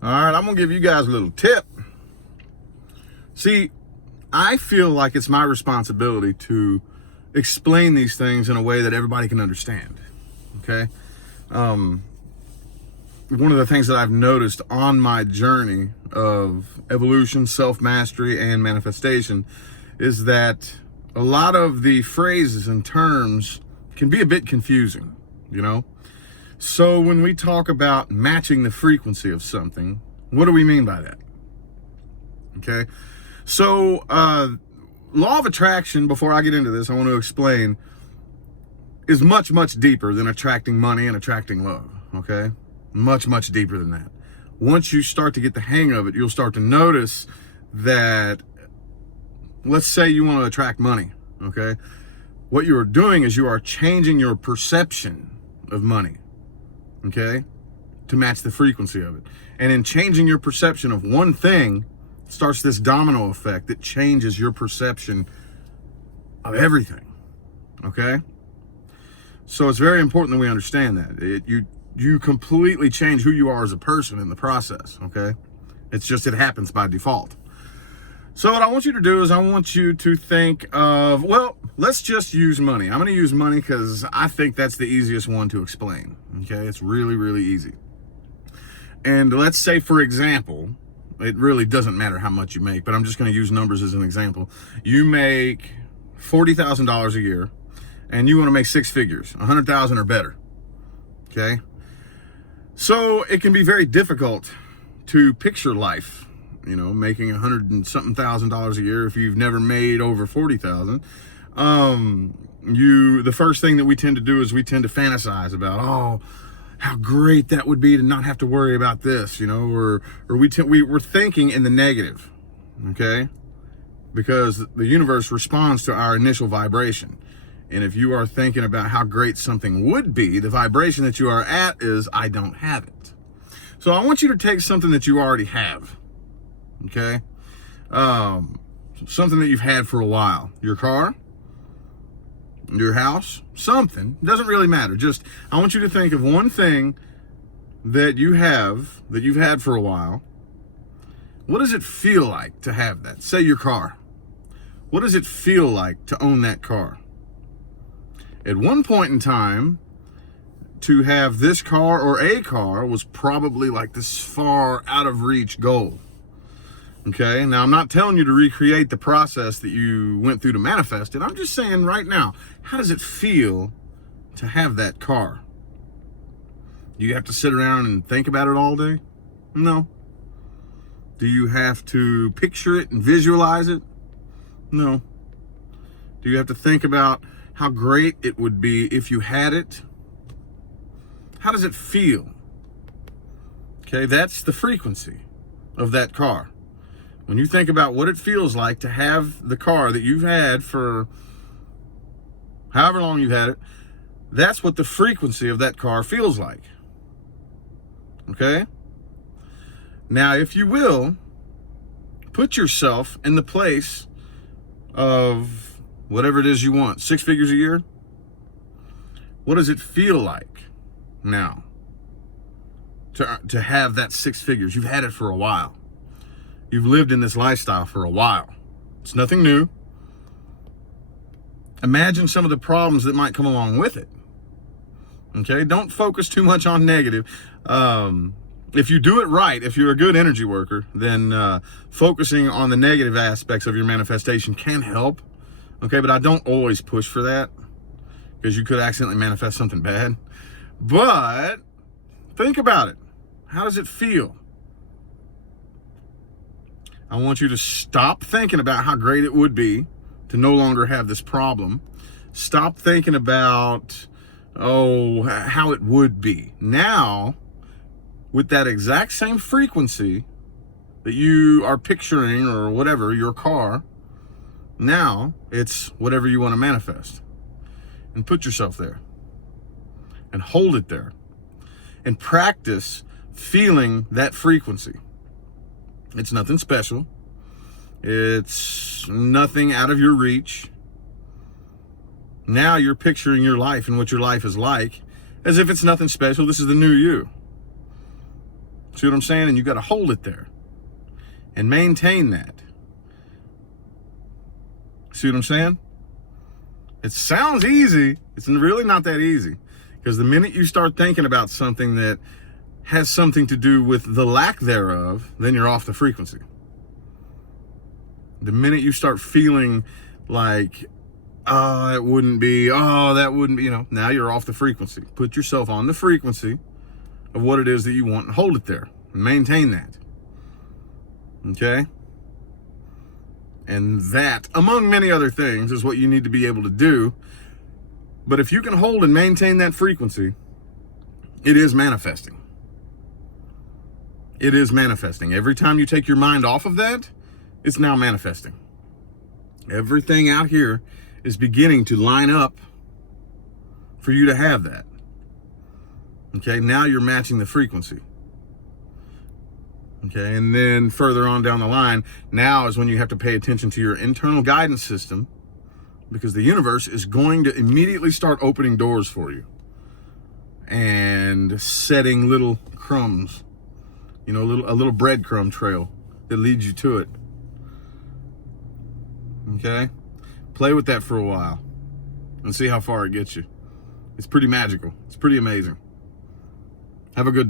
All right, I'm gonna give you guys a little tip. See, I feel like it's my responsibility to explain these things in a way that everybody can understand. Okay. One of the things that I've noticed on my journey of evolution, self-mastery, and manifestation is that a lot of the phrases and terms can be a bit confusing, you know? So when we talk about matching the frequency of something, what do we mean by that? Okay. So, law of attraction, before I get into this, I want to explain, is much, much deeper than attracting money and attracting love. Okay. Much, much deeper than that. Once you start to get the hang of it, you'll start to notice that, let's say you want to attract money. Okay. What you are doing is you are changing your perception of money. Okay. To match the frequency of it. And in changing your perception of one thing, starts this domino effect that changes your perception of everything. Okay. So it's very important that we understand that you completely change who you are as a person in the process. Okay. It's just, it happens by default. So what I want you to do is I want you to think of, well, let's just use money. I'm going to use money because I think that's the easiest one to explain. Okay. It's really, really easy. And let's say, for example, it really doesn't matter how much you make, but I'm just going to use numbers as an example. You make $40,000 a year and you want to make six figures, 100,000 or better. Okay. So it can be very difficult to picture life, you know, making $100,000 a year if you've never made over 40,000. The first thing that we tend to do is we tend to fantasize about, oh, how great that would be to not have to worry about this, you know, or we're thinking in the negative, okay? Because the universe responds to our initial vibration. And if you are thinking about how great something would be, the vibration that you are at is, I don't have it. So I want you to take something that you already have, okay? Something that you've had for a while. Your car, your house, something, doesn't really matter. Just, I want you to think of one thing that you have, that you've had for a while. What does it feel like to have that? Say your car. What does it feel like to own that car? At one point in time, to have this car or a car was probably like this far out of reach goal. Okay, now I'm not telling you to recreate the process that you went through to manifest it. I'm just saying right now, how does it feel to have that car? Do you have to sit around and think about it all day? No. Do you have to picture it and visualize it? No. Do you have to think about how great it would be if you had it? How does it feel? Okay, that's the frequency of that car. When you think about what it feels like to have the car that you've had for however long you've had it, that's what the frequency of that car feels like. Okay? Now, if you will, put yourself in the place of whatever it is you want. 6 figures a year? What does it feel like now to have that 6 figures? You've had it for a while. You've lived in this lifestyle for a while. It's nothing new. Imagine some of the problems that might come along with it. Okay, don't focus too much on negative. If you do it right, if you're a good energy worker, then focusing on the negative aspects of your manifestation can help. Okay, but I don't always push for that because you could accidentally manifest something bad. But think about it. How does it feel? I want you to stop thinking about how great it would be to no longer have this problem. Stop thinking about, oh, how it would be. Now, with that exact same frequency that you are picturing or whatever, your car, now it's whatever you want to manifest. And put yourself there. And hold it there. And practice feeling that frequency. It's nothing special. It's nothing out of your reach. Now you're picturing your life and what your life is like as if it's nothing special. This is the new you. See what I'm saying? And you got to hold it there and maintain that. See what I'm saying? It sounds easy. It's really not that easy, because the minute you start thinking about something that has something to do with the lack thereof, then you're off the frequency. The minute you start feeling like, oh, that wouldn't be, now you're off the frequency. Put yourself on the frequency of what it is that you want and hold it there and maintain that. Okay? And that, among many other things, is what you need to be able to do. But if you can hold and maintain that frequency, it is manifesting. It is manifesting. Every time you take your mind off of that, it's now manifesting. Everything out here is beginning to line up for you to have that. Okay, now you're matching the frequency. Okay, and then further on down the line, now is when you have to pay attention to your internal guidance system, because the universe is going to immediately start opening doors for you and setting little crumbs, a little breadcrumb trail that leads you to it. Okay, play with that for a while and see how far it gets you. It's pretty magical. It's pretty amazing. Have a good day.